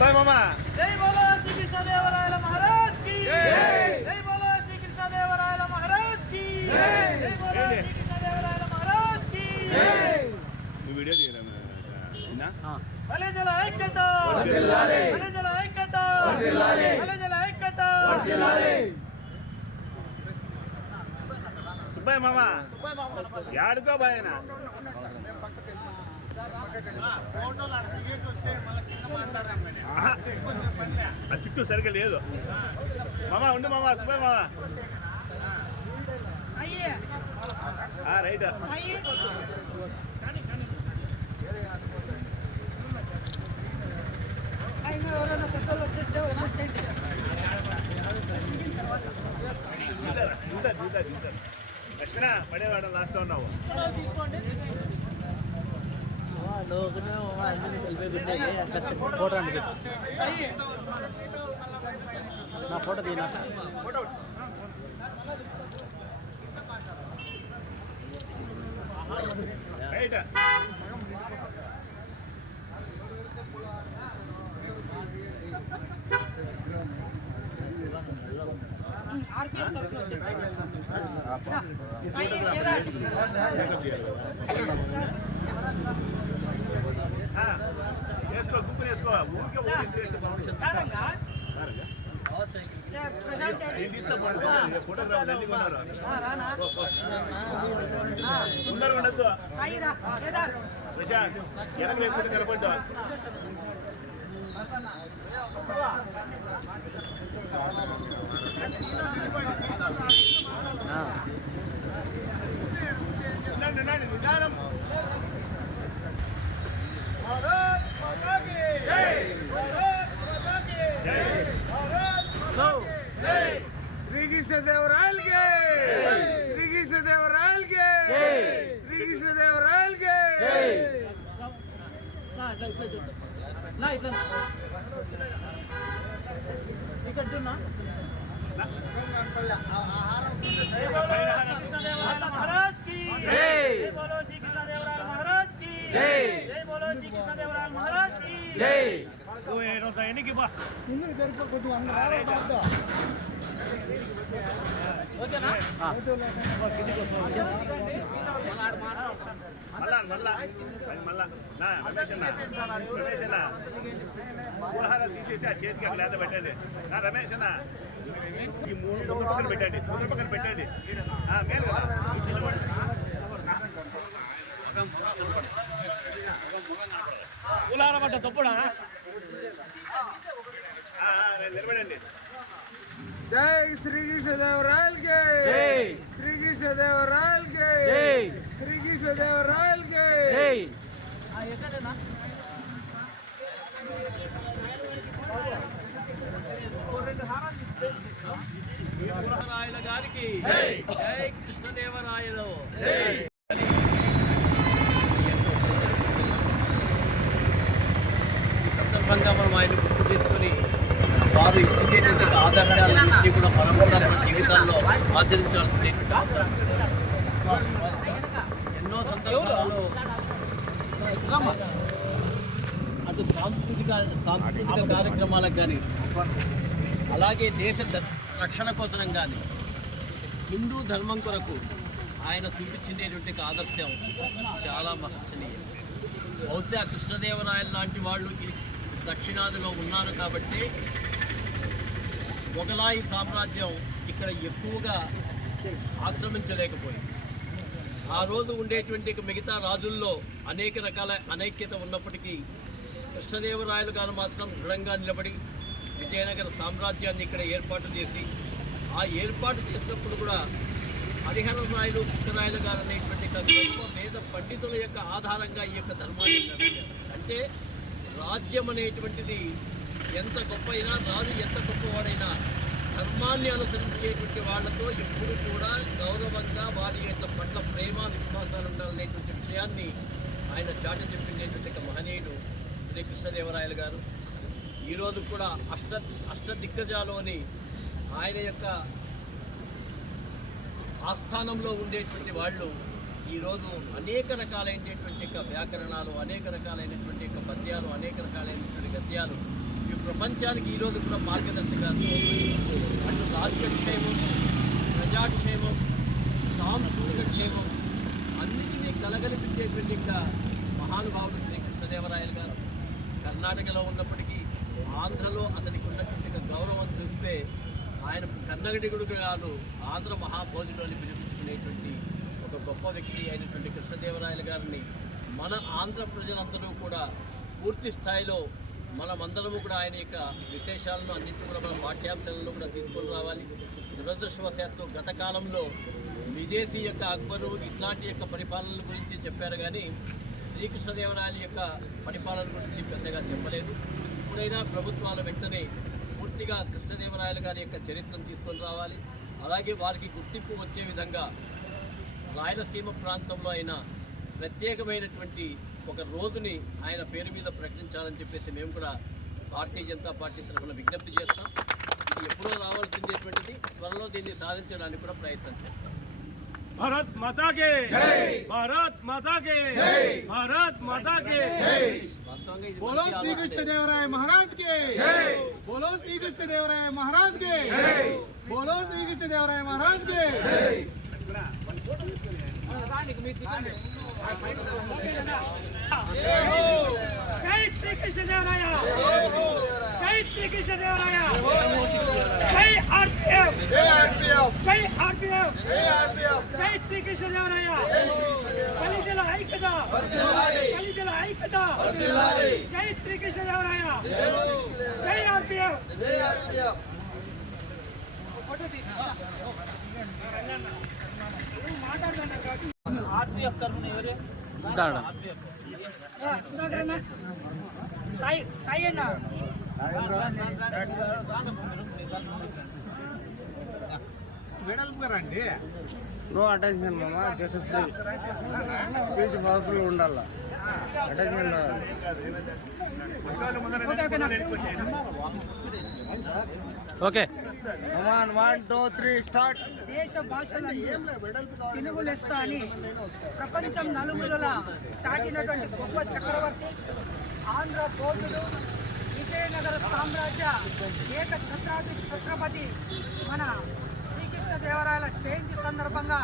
Bye మామా. జై బోలో శ్రీ కృష్ణదేవరాయల మహారాజ్కి జై. బోలో శ్రీ కృష్ణదేవరాయల మహారాజ్కి జై. బోలో శ్రీ కృష్ణదేవరాయల మహారాజ్కి నువ్వు వీడియో తీయరా విన్నా? బలిజల ఐక్యత. బలిజల ఐక్యత. బలిజల ఐక్యత. సుబ్బయ్య మామ. యాడుకో బాయన? చుట్టూ సరిగ్గా లేదు మామ ఉండు మామ సుబ్బయ్య మామ అయ్యే ఆ, రైట్ అయ్యే అయినా ఎవరైనా పెద్దలు వచ్చేస్తే వచ్చేసేయండి దిగుతారా? దిగుతారు దిగుతారు దిగుతారు లక్ష్మణ పడేవాడు లాస్ట్ ఉన్నావు ఫోటో అండి నా ఫోటో తీనా రైట్ ఆర్పిఎఫ్ తరఫున ముందర ఉండద్దు సాయిరా, కేదార్. ప్రశాంత్ వెనక వేసుకుంటే కనపడ్డా పూలహారాలు తీసేసి ఆ చేతికి అక్కడ లేదా పెట్టండి. నా రమేష్ అన్న. ఈ మూడు పక్కన పెట్టండి. ముందు పక్కన పెట్టండి. మేలు కదా? ఉలార పడ్డ తప్పుడా నిలబడండి. జై శ్రీకృష్ణదేవరాయల్కి శ్రీకృష్ణదేవరాయల్కి శ్రీకృష్ణదేవరాయల్కి ఎక్కడేనా రాయల గారికి జై! కృష్ణదేవరాయలు! ఈ సందర్భంగా మనం ఆయన గుర్తు చేసుకుని వారు ఇచ్చేటువంటి ఆదర్శాలన్నింటినీ కూడా మనం కూడా మన జీవితాల్లో ఆచరించాల్సినటువంటి అవసరం ఎన్నో సందర్భాల్లో అటు సాంస్కృతిక సాంస్కృతిక కార్యక్రమాలకు కానీ అలాగే దేశ రక్షణ కోసం కానీ హిందూ ధర్మం కొరకు ఆయన చూపించినటువంటి ఆదర్శం చాలా మహత్తనీయం బహుశా కృష్ణదేవరాయలు లాంటి వాళ్ళు దక్షిణాదిలో ఉన్నారు కాబట్టి మొఘలాయి సామ్రాజ్యం ఇక్కడ ఎక్కువగా ఆక్రమించలేకపోయింది. ఆ రోజు ఉండేటువంటి మిగతా రాజుల్లో అనేక రకాల అనైక్యత ఉన్నప్పటికీ కృష్ణదేవరాయలు గారు మాత్రం దృఢంగా నిలబడి విజయనగర సామ్రాజ్యాన్ని ఇక్కడ ఏర్పాటు చేసి ఆ ఏర్పాటు చేసినప్పుడు కూడా హరిహర రాయలు బుక్కరాయలు గారు అనేటువంటి గొప్ప వేద పండితుల యొక్క ఆధారంగా ఈ యొక్క ధర్మాన్ని అంటే రాజ్యం అనేటువంటిది ఎంత గొప్ప అయినా రాజు ఎంత గొప్పవాడైనా ధర్మాన్ని అనుసరించేటువంటి వాళ్ళతో ఎప్పుడు కూడా గౌరవంగా వారి యొక్క పట్ల ప్రేమ విశ్వాసాలు ఉండాలనేటువంటి విషయాన్ని ఆయన చాట చెప్పిండేటువంటి ఒక మహనీయుడు శ్రీ కృష్ణదేవరాయలు గారు. ఈరోజు కూడా అష్ట అష్టదిగ్గజాలోని ఆయన యొక్క ఆస్థానంలో ఉండేటువంటి వాళ్ళు ఈరోజు అనేక రకాలైనటువంటి యొక్క వ్యాకరణాలు అనేక రకాలైనటువంటి యొక్క పద్యాలు అనేక రకాలైనటువంటి గద్యాలు ప్రపంచానికి ఈరోజు కూడా మార్గదర్శకంగా అటు రాజ్యక్షేమం ప్రజాక్షేమం సాంస్కృతిక క్షేమం అన్నిటినీ కలగలిపించేటువంటి ఇంకా మహానుభావుడు శ్రీకృష్ణదేవరాయలు గారు. కర్ణాటకలో ఉన్నప్పటికీ ఆంధ్రలో అతనికి ఉన్నటువంటి గౌరవం చూస్తే ఆయన కర్ణగడిగుడు గారు ఆంధ్ర మహాభోజుడు అని పిలిపించుకునేటువంటి ఒక గొప్ప వ్యక్తి అయినటువంటి కృష్ణదేవరాయలు గారిని మన ఆంధ్ర ప్రజలందరూ కూడా పూర్తి స్థాయిలో మనమందరము కూడా ఆయన యొక్క విశేషాలను అన్నింటినీ కూడా మన పాఠ్యాంశాలను కూడా తీసుకొని రావాలి. దురదృష్టవశాత్తు గత కాలంలో విదేశీ యొక్క అక్బరు ఇట్లాంటి యొక్క పరిపాలనల గురించి చెప్పారు కానీ శ్రీకృష్ణదేవరాయల యొక్క పరిపాలన గురించి పెద్దగా చెప్పలేదు. ఇప్పుడైనా ప్రభుత్వాల వెంటనే పూర్తిగా కృష్ణదేవరాయలు గారి యొక్క చరిత్రను తీసుకొని రావాలి. అలాగే వారికి గుర్తింపు వచ్చే విధంగా రాయలసీమ ప్రాంతంలో అయిన ప్రత్యేకమైనటువంటి ఒక రోజుని ఆయన పేరు మీద ప్రకటించాలని చెప్పేసి మేము కూడా భారతీయ జనతా పార్టీ తరఫున విజ్ఞప్తి చేస్తాం ఇది ఎప్పుడో రావాల్సిందేటువంటిది త్వరలో దీన్ని సాధించడానికి కూడా ప్రయత్నం చేస్తాం. భారత్ మాతాకే! భారత్ మాతాకే! భారత్ మాతాకే! బోలో శ్రీకృష్ణదేవరాయ మహారాజ్ కే బోలో శ్రీకృష్ణదేవరాయ మహారాజ్ కే బోలో శ్రీకృష్ణదేవరాయ మహారాజ్ కే జై ఆర్పిఎఫ్. జై శ్రీకృష్ణదేవరాయ. కలిజల ఐక్యత. కలిజల ఐక్యత. జై శ్రీకృష్ణదేవరాయ. జై ఆర్పిఎఫ్. ఆర్పిఎఫ్. తరఫున ఎవరే? సాయి సాయి అన్న. నో అటెన్షన్ మామ జస్ట్ ఫ్రీ స్పీచ్ పవర్ఫుల్ ఉండాల? Attention come on one two three start దేశ భాషలందు తెలుగు లెస్స అని ప్రపంచం నలుమూలల చాటినటువంటి గొప్ప చక్రవర్తి ఆంధ్ర బోధుడు విజయనగర సామ్రాజ్య ఏక ఛత్రాధి ఛత్రపతి మన శ్రీకృష్ణదేవరాయల జయంతి సందర్భంగా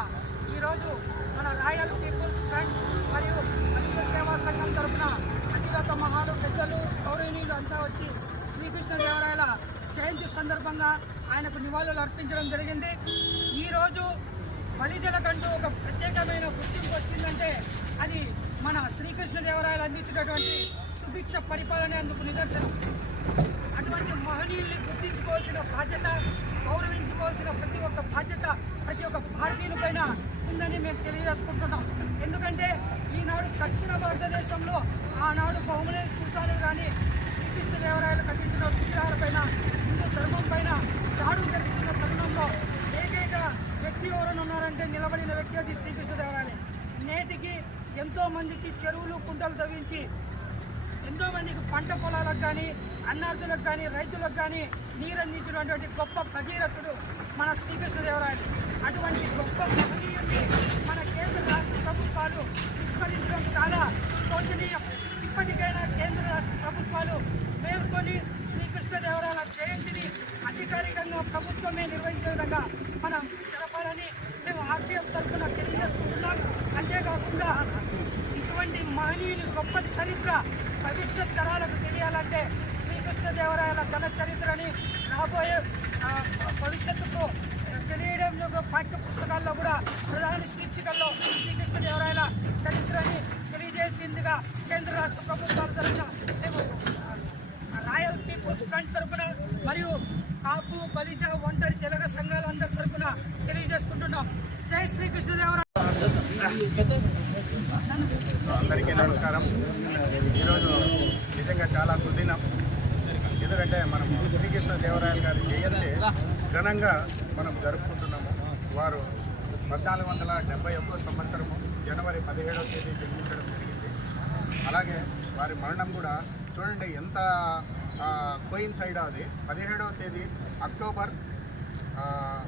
ఈరోజు మన రాయల్ పీపుల్స్ ఫ్రంట్ మరియు అఖిల సేవా సంఘం తరఫున అతిరత మహాలు పెద్దలు గౌరవనీయులు అంతా వచ్చి శ్రీకృష్ణదేవరాయల జయంతి సందర్భంగా ఆయనకు నివాళులు అర్పించడం జరిగింది. ఈరోజు బలిజలకంటూ ఒక ప్రత్యేకమైన గుర్తింపు వచ్చిందంటే అది మన శ్రీకృష్ణదేవరాయలు అందించినటువంటి సుభిక్ష పరిపాలన అందుకు నిదర్శనం. అటువంటి మహనీయుల్ని గుర్తించుకోవాల్సిన బాధ్యత గౌరవించుకోవాల్సిన ప్రతి ఒక్క బాధ్యత ప్రతి ఒక్క భారతీయుల పైన ఉందని మేము తెలియజేసుకుంటున్నాం. ఎందుకంటే ఈనాడు దక్షిణ భారతదేశంలో ఆనాడు బహుమనే సుల్తానులు కానీ శ్రీకృష్ణదేవరాయలు కట్టించిన విగ్రహాల పైన హిందూ ధర్మం పైన దాడులు జరుగుతున్న తరుణంలో ఏకైక వ్యక్తి ఎవరైనా ఉన్నారంటే నిలబడిన వ్యక్తి అది శ్రీకృష్ణదేవరాయలే నేటికి ఎంతోమందికి చెరువులు కుంటలు తవ్వించి ఎంతో మందికి పంట పొలాలకు కానీ అన్నార్థులకు కానీ రైతులకు కానీ నీరందించినటువంటి గొప్ప భగీరథుడు మన శ్రీకృష్ణదేవరాయలు. అటువంటి గొప్ప మహనీయుడిని మన కేంద్ర రాష్ట్ర ప్రభుత్వాలు విస్మరించడం చాలా శోచనీయం. ఇప్పటికైనా కేంద్ర రాష్ట్ర ప్రభుత్వాలు పేర్కొని శ్రీకృష్ణదేవరాయల జయంతిని అధికారికంగా ప్రభుత్వమే నిర్వహించే విధంగా మనం జరపాలని మేము ఆర్టీఎఫ్ తరఫున తెలియజేసుకుంటున్నాం అంతేకాకుండా ఇటువంటి మహనీయుని గొప్ప చరిత్ర భవిష్యత్ తరాలకు తెలియాలంటే శ్రీకృష్ణదేవరాయల ఘన చరిత్రని రాబోయే భవిష్యత్తుకు భవిష్యత్తుకు యొక్క పాఠ్య పుస్తకాల్లో కూడా ప్రధాన శీర్షికల్లో శ్రీకృష్ణదేవరాయల చరిత్రని తెలియజేసిందిగా కేంద్ర రాష్ట్ర ప్రభుత్వాల తరఫున మేము రాయల్ పీపుల్స్ ఫ్రంట్ తరఫున మరియు కాపు బలిజ ఒంటరి తెలగ సంఘాలందరి తరఫున తెలియజేసుకుంటున్నాం. జై శ్రీకృష్ణదేవరాయ అందరికీ నమస్కారం. ఈరోజు నిజంగా చాలా సుదినం. ఎందుకంటే మనం శ్రీకృష్ణ దేవరాయలు గారి జయంతి ఘనంగా మనం జరుపుకుంటున్నాము. వారు పద్నాలుగు వందల డెబ్బై ఒక్కో సంవత్సరము జనవరి పదిహేడవ తేదీ జన్మించడం జరిగింది. అలాగే వారి మరణం కూడా చూడండి ఎంత కోయిన్ సైడ్ అది. పదిహేడవ తేదీ అక్టోబర్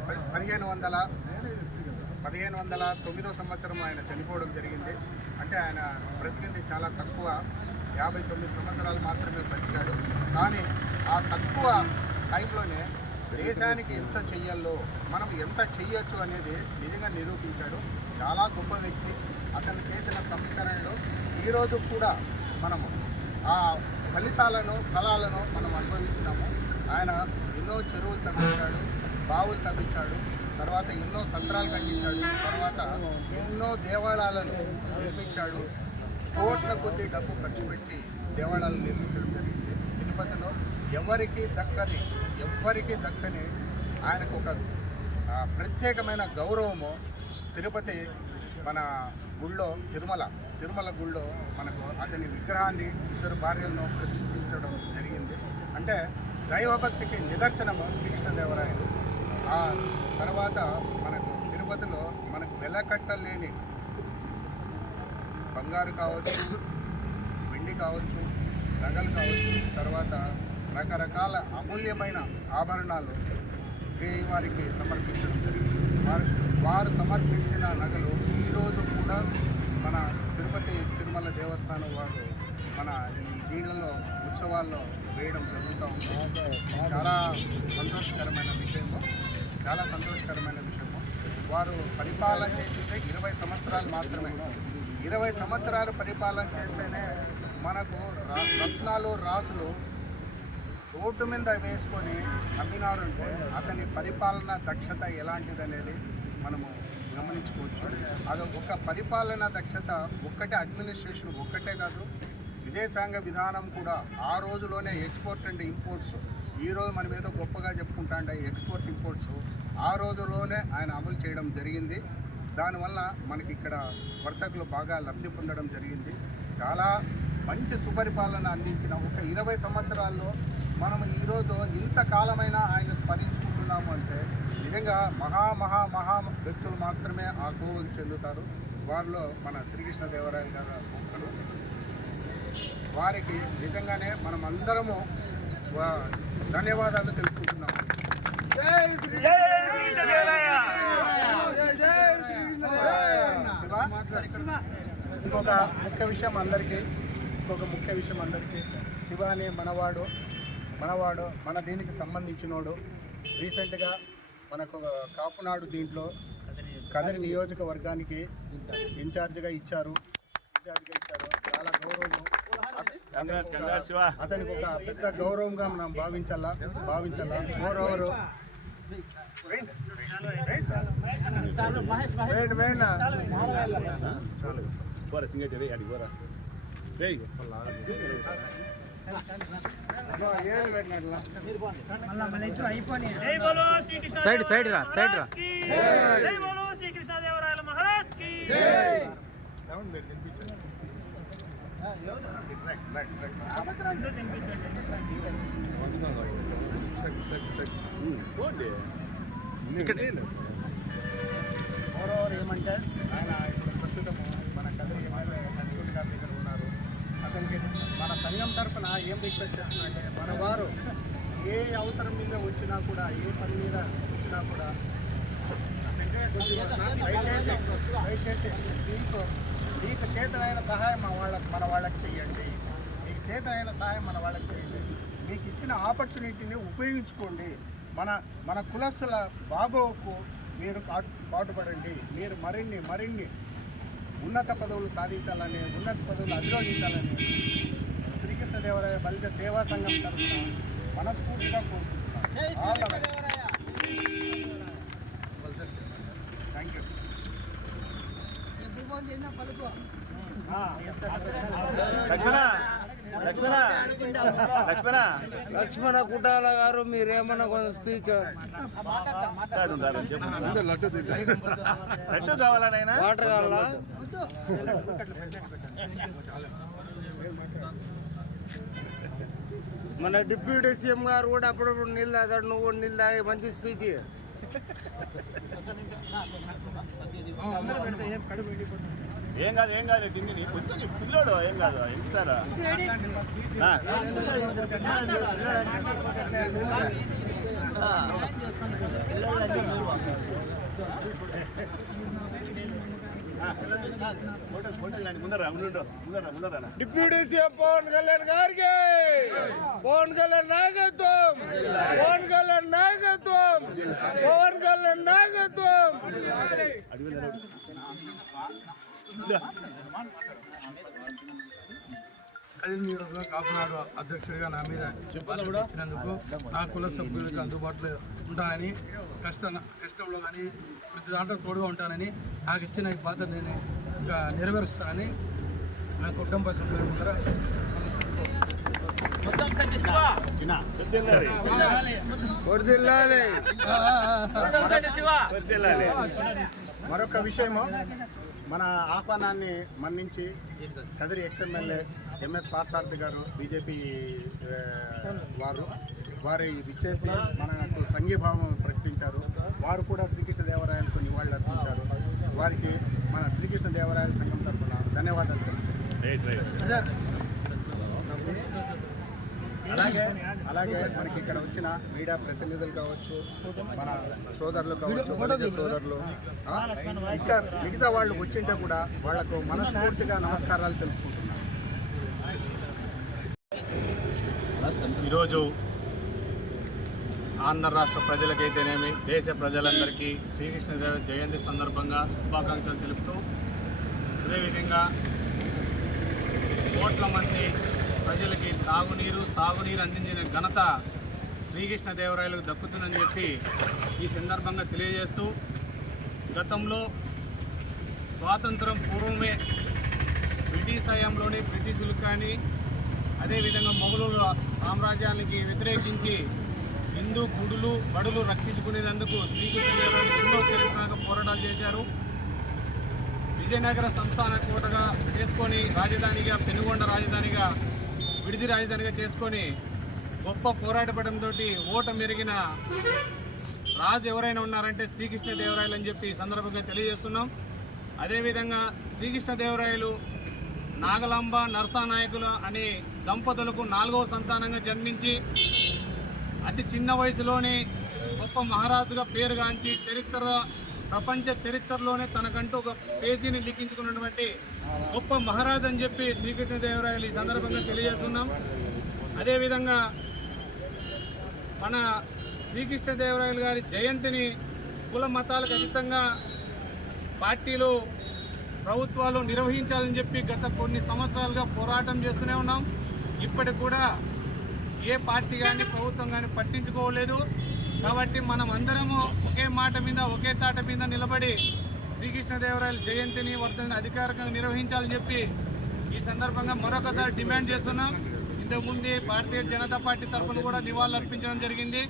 పది- పదిహేను వందల పదిహేను వందల తొమ్మిదో సంవత్సరం ఆయన చనిపోవడం జరిగింది. అంటే ఆయన బ్రతికింది చాలా తక్కువ. యాభై తొమ్మిది సంవత్సరాలు మాత్రమే బ్రతికాడు. కానీ ఆ తక్కువ టైంలోనే దేశానికి ఎంత చెయ్యాలో మనం ఎంత చెయ్యొచ్చు అనేది నిజంగా నిరూపించాడు. చాలా గొప్ప వ్యక్తి. అతను చేసిన సంస్కరణలు ఈరోజు కూడా మనము ఆ ఫలితాలను ఫలాలను మనం అనుభవిస్తున్నాము. ఆయన ఎన్నో చెరువులు తగ్గించాడు బావులు తగ్గించాడు తర్వాత ఎన్నో సంత్రాలు కట్టించాడు. తర్వాత ఎన్నో దేవాలయాలను నిర్మించాడు. కోట్ల కొద్ది డబ్బు ఖర్చు పెట్టి దేవాలయాలు నిర్మించడం జరిగింది. తిరుపతిలో ఎవరికి దక్కని ఎవ్వరికి దక్కని ఆయనకు ఒక ప్రత్యేకమైన గౌరవము తిరుపతి మన గుళ్ళో తిరుమల తిరుమల గుళ్ళో మనకు అతని విగ్రహాన్ని ఇద్దరు భార్యలను ప్రతిష్ఠించడం జరిగింది. అంటే దైవభక్తికి నిదర్శనము శ్రీకృష్ణదేవరాయలు. ఆ తర్వాత మనకు తిరుపతిలో మనకు వెలకట్టలేని బంగారు కావచ్చు వెండి కావచ్చు నగలు కావచ్చు తర్వాత రకరకాల అమూల్యమైన ఆభరణాలు శ్రీవారికి సమర్పించడం జరిగింది. వారు వారు సమర్పించిన నగలు ఈరోజు కూడా మన తిరుపతి తిరుమల దేవస్థానం వారు మన ఈ నీళ్ళలో ఉత్సవాల్లో వేయడం జరుగుతూ ఉంది. చాలా సంతోషకరమైన విషయము. చాలా సంతోషకరమైన విషయము. వారు పరిపాలన చేసిందే ఇరవై సంవత్సరాలు మాత్రమే. ఇరవై సంవత్సరాలు పరిపాలన చేస్తేనే మనకు రా- రత్నాలు రాసులు రోడ్డు మీద వేసుకొని అమ్మినారంటే అతని పరిపాలన దక్షత ఎలాంటిదనేది మనము గమనించుకోవచ్చు. అది ఒక పరిపాలన దక్షత ఒక్కటే అడ్మినిస్ట్రేషన్ ఒక్కటే కాదు విదేశాంగ విధానం కూడా ఆ రోజులోనే ఎక్స్పోర్ట్ అండ్ ఇంపోర్ట్స్ ఈ రోజు మనం ఏదో గొప్పగా చెప్పుకుంటా అంటే ఎక్స్పోర్ట్ ఇంపోర్ట్స్ ఆ రోజులోనే ఆయన అమలు చేయడం జరిగింది. దానివల్ల మనకి ఇక్కడ వర్తకులు బాగా లబ్ధి పొందడం జరిగింది. చాలా మంచి సుపరిపాలన అందించిన ఒక ఇరవై సంవత్సరాల్లో మనం ఈరోజు ఇంతకాలమైనా ఆయన స్మరించుకుంటున్నాము అంటే నిజంగా మహా మహా మహా వ్యక్తులు మాత్రమే ఆ కోవకు చెందుతారు. వారిలో మన శ్రీకృష్ణదేవరాయలు గారు వారికి నిజంగానే మనం అందరము ధన్యవాదాలు తెలుపుకుంటున్నాము శివ ఇంకొక ముఖ్య విషయం అందరికీ ఇంకొక ముఖ్య విషయం అందరికీ. శివ అనే మనవాడు మనవాడు మన దీనికి సంబంధించినోడు. రీసెంట్గా మనకు కాపునాడు దీంట్లో కదిరి నియోజకవర్గానికి ఇన్ఛార్జిగా ఇచ్చారు. ఇన్ఛార్జిగా ఇచ్చారు. చాలా గౌరవం. అతనికి ఒక పెద్ద గౌరవంగా మనం భావించాలా? భావించాలా? మోర్ ఓవర్ అడిగి పోరా. సైడ్ సైడ్ రా సైడ్ రా. జై బోలో శ్రీకృష్ణదేవరాయల మహారాజ్కి. ఇక్కడ తినిపించండి మోరోవర్ ఏమంటే ఆయన ఇప్పుడు ప్రస్తుతం మన కదిరి ఎమ్మెల్యే గారి దగ్గర ఉన్నారు. అతనికి మన సంఘం తరఫున ఏం రిక్వెస్ట్ చేస్తున్నారంటే మన వారు ఏ అవసరం మీద వచ్చినా కూడా ఏ పని మీద వచ్చినా కూడా దయచేసి దయచేసి మీకు మీకు చేతనైన సహాయం మా వాళ్ళ మన వాళ్ళకి చేయండి. మీకు చేతనైన సహాయం మన వాళ్ళకి చేయండి. మీకు ఇచ్చిన ఆపర్చునిటీని ఉపయోగించుకోండి. మన మన కులస్తుల బాగోకు మీరు పాటు పాటుపడండి. మీరు మరిన్ని మరిన్ని ఉన్నత పదవులు సాధించాలని ఉన్నత పదవులు అధిరోహించాలని శ్రీకృష్ణదేవరాయ బలిత సేవా సంఘం తరఫున మనస్ఫూర్తిగా కోరుకుంటున్నాను. లక్ష్మణ లక్ష్మణ లక్ష్మణ. లక్ష్మణ కుటాల గారు మీరేమన్నా కొంచెం స్పీచ్ లడ్డు కావాలా వాటర్ కావాలా? మన డిప్యూటీ సీఎం గారు కూడా అప్పుడప్పుడు నీళ్ళు తాగాడు నువ్వు కూడా నీళ్ళు తాగి మంచి స్పీచ్ ఏం ఏం కాదు ఏం కాదు తిండి కొంచెం పిల్లోడు ఏం కాదు యంగ్స్టారా? డిప్యూటీ సీఎం పవన్ కళ్యాణ్ గారికి పవన్ కళ్యాణ్ నాయకత్వం పవన్ కళ్యాణ్ నాయకత్వం పవన్ కళ్యాణ్ నాయకత్వం. కాపునాడు అధ్యక్షుడిగా నా మీద ఇచ్చినందుకు నా కుల సభ్యులకు అందుబాటులో ఉంటానని కష్ట కష్టంలో కానీ ప్రతి దాంట్లో తోడుగా ఉంటానని నాకు ఇచ్చిన ఈ బాధ్యత నేను ఇంకా నెరవేరుస్తానని నా కుటుంబ సభ్యుల వర్ధిల్లాలి. మరొక విషయము మన ఆహ్వానాన్ని మన్నించి కదిరి ఎక్స్ఎమ్మెల్యే ఎంఎస్ పార్థసారథి గారు బీజేపీ వారు వారి విచ్చేసి మనకు సంఘీభావం ప్రకటించారు. వారు కూడా శ్రీకృష్ణ దేవరాయలకు నివాళులు అర్పించారు. వారికి మన శ్రీకృష్ణ దేవరాయల సంఘం తరఫున ధన్యవాదాలు అలాగే అలాగే మనకి ఇక్కడ వచ్చిన మీడియా ప్రతినిధులు కావచ్చు మన సోదరులు కావచ్చు సోదరులు ఇంకా మిగతా వాళ్ళు వచ్చింటే కూడా వాళ్ళకు మనస్ఫూర్తిగా నమస్కారాలు తెలుపుకుంటున్నాను. ఈరోజు ఆంధ్ర రాష్ట్ర ప్రజలకైతేనేమి దేశ ప్రజలందరికీ శ్రీకృష్ణదేవ జయంతి సందర్భంగా శుభాకాంక్షలు తెలుపుతూ అదేవిధంగా కోట్ల మంది ప్రజలకి తాగునీరు సాగునీరు అందించిన ఘనత శ్రీకృష్ణదేవరాయలకు దక్కుతుందని చెప్పి ఈ సందర్భంగా తెలియజేస్తూ గతంలో స్వాతంత్రం పూర్వమే బ్రిటిష్ హయాంలోని బ్రిటిషులు కానీ అదేవిధంగా మొఘలు సామ్రాజ్యానికి వ్యతిరేకించి హిందూ గుడులు బడులు రక్షించుకునేందుకు శ్రీకృష్ణదేవరాయలు ఎన్నో చరిత్రాత్మక పోరాటాలు చేశారు. విజయనగర సంస్థాన కోటగా చేసుకొని రాజధానిగా పెనుగొండ రాజధానిగా విడిది రాజధానిగా చేసుకొని గొప్ప పోరాటపడంతో ఓట మెరిగిన రాజు ఎవరైనా ఉన్నారంటే శ్రీకృష్ణదేవరాయలు అని చెప్పి సందర్భంగా తెలియజేస్తున్నాం. అదేవిధంగా శ్రీకృష్ణదేవరాయలు నాగలాంబ నరసానాయకులు అనే దంపతులకు నాలుగవ సంతానంగా జన్మించి అతి చిన్న వయసులోనే గొప్ప మహారాజుగా పేరుగాంచి చరిత్ర ప్రపంచ చరిత్రలోనే తనకంటూ ఒక పేజీని లిఖించుకున్నటువంటి గొప్ప మహారాజ్ అని చెప్పి శ్రీకృష్ణదేవరాయలు ఈ సందర్భంగా తెలియజేస్తున్నాం. అదేవిధంగా మన శ్రీకృష్ణదేవరాయలు గారి జయంతిని కుల మతాలకు అతీతంగా పార్టీలు ప్రభుత్వాలు నిర్వహించాలని చెప్పి గత కొన్ని సంవత్సరాలుగా పోరాటం చేస్తూనే ఉన్నాం. ఇప్పటికి కూడా ఏ పార్టీ కానీ ప్రభుత్వం కానీ పట్టించుకోలేదు. కాబట్టి మనం అందరము ఒకే మాట మీద ఒకే తాట మీద నిలబడి శ్రీకృష్ణదేవరాయల జయంతిని వర్ధని అధికారికంగా నిర్వహించాలని చెప్పి ఈ సందర్భంగా మరొకసారి డిమాండ్ చేస్తున్నాం. ఇంతకుముందే భారతీయ జనతా పార్టీ తరఫున కూడా నివాళులు అర్పించడం జరిగింది.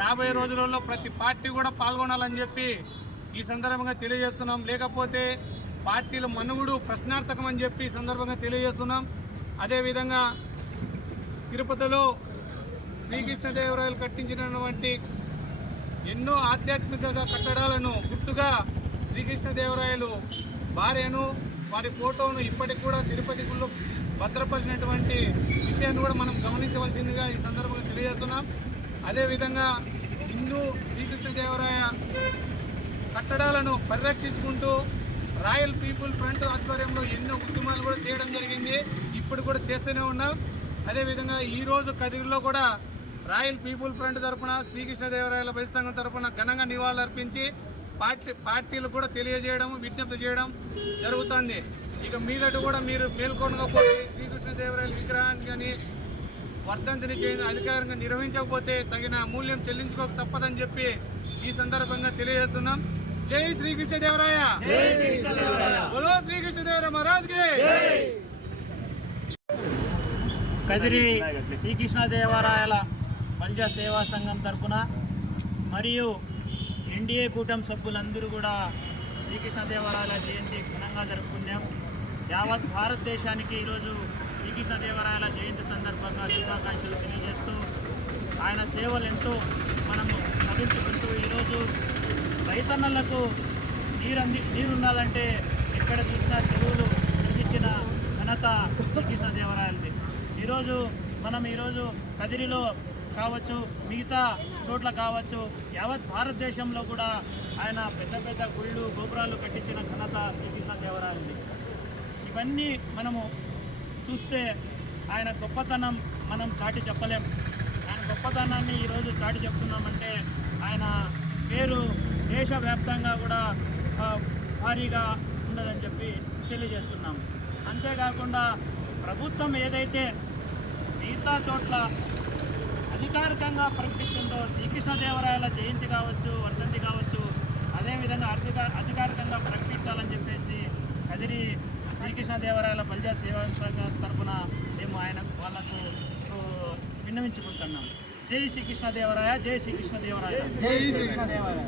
రాబోయే రోజులలో ప్రతి పార్టీ కూడా పాల్గొనాలని చెప్పి ఈ సందర్భంగా తెలియజేస్తున్నాం. లేకపోతే పార్టీల మనుగుడు ప్రశ్నార్థకం అని చెప్పి ఈ సందర్భంగా తెలియజేస్తున్నాం. అదేవిధంగా తిరుపతిలో శ్రీకృష్ణదేవరాయలు కట్టించినటువంటి ఎన్నో ఆధ్యాత్మిక కట్టడాలను గుర్తుగా శ్రీకృష్ణదేవరాయలు భార్యను వారి ఫోటోను ఇప్పటికి కూడా తిరుపతి గుళ్ళు భద్రపరిచినటువంటి విషయాన్ని కూడా మనం గమనించవలసిందిగా ఈ సందర్భంగా తెలియజేస్తున్నాం. అదేవిధంగా హిందూ శ్రీకృష్ణదేవరాయ కట్టడాలను పరిరక్షించుకుంటూ రాయల్ పీపుల్ ఫ్రంట్ ఆధ్వర్యంలో ఎన్నో ఉద్యమాలు కూడా చేయడం జరిగింది. ఇప్పుడు కూడా చేస్తూనే ఉన్నాం. అదేవిధంగా ఈరోజు కదిరిలో కూడా రాయల్ పీపుల్ ఫ్రంట్ తరపున శ్రీకృష్ణదేవరాయల బలి సంఘం తరపున ఘనంగా నివాళులు అర్పించి పార్టీ పార్టీలు కూడా తెలియజేయడం విజ్ఞప్తి చేయడం జరుగుతుంది. ఇక మీదట కూడా మీరు మేల్కొనకపోతే శ్రీకృష్ణదేవరాయల విగ్రహాన్ని కానీ వర్ధంతిని చేయ అధికారంగా నిర్వహించకపోతే తగిన మూల్యం చెల్లించుకోక తప్పదని చెప్పి ఈ సందర్భంగా తెలియజేస్తున్నాం. జై శ్రీకృష్ణదేవరాయ! బోలో శ్రీకృష్ణదేవరాయ మహారాజ్కి! కదిరి శ్రీకృష్ణదేవరాయల బల్జ సేవా సంఘం తరఫున మరియు ఎన్డీఏ కూటమి సభ్యులందరూ కూడా శ్రీకృష్ణదేవరాయల జయంతి ఘనంగా జరుపుకున్నాం యావత్ భారతదేశానికి ఈరోజు శ్రీకృష్ణదేవరాయల జయంతి సందర్భంగా శుభాకాంక్షలు తెలియజేస్తూ ఆయన సేవలు ఎంతో మనము స్మరించుకుంటూ ఈరోజు రైతన్నలకు నీరు అంది నీరుండాలంటే ఎక్కడ చూసినా చెరువులు నిర్మించిన ఘనత శ్రీకృష్ణదేవరాయలది ఈరోజు మనం ఈరోజు కదిరిలో కావచ్చు మిగతా చోట్ల కావచ్చు యావత్ భారతదేశంలో కూడా ఆయన పెద్ద పెద్ద గుళ్ళు గోపురాలు కట్టించిన ఘనత శ్రీకృష్ణదేవరాయలది ఇవన్నీ మనము చూస్తే ఆయన గొప్పతనం మనం చాటి చెప్పలేం. ఆయన గొప్పతనాన్ని ఈరోజు చాటి చెప్తున్నామంటే ఆయన పేరు దేశవ్యాప్తంగా కూడా భారీగా ఉన్నదని చెప్పి తెలియజేస్తున్నాం. అంతేకాకుండా ప్రభుత్వం ఏదైతే మిగతా చోట్ల అధికారికంగా ప్రకటిస్తుందో శ్రీకృష్ణదేవరాయల జయంతి కావచ్చు వర్ధంతి కావచ్చు అదేవిధంగా అధిక అధికారికంగా ప్రకటించాలని చెప్పేసి కదిరి శ్రీకృష్ణదేవరాయల ప్రజా సేవా సంఘం తరఫున మేము ఆయన వాళ్ళకు విన్నవించుకుంటున్నాం. జై శ్రీకృష్ణదేవరాయ జై శ్రీకృష్ణదేవరాయ జై శ్రీకృష్ణదేవరాయ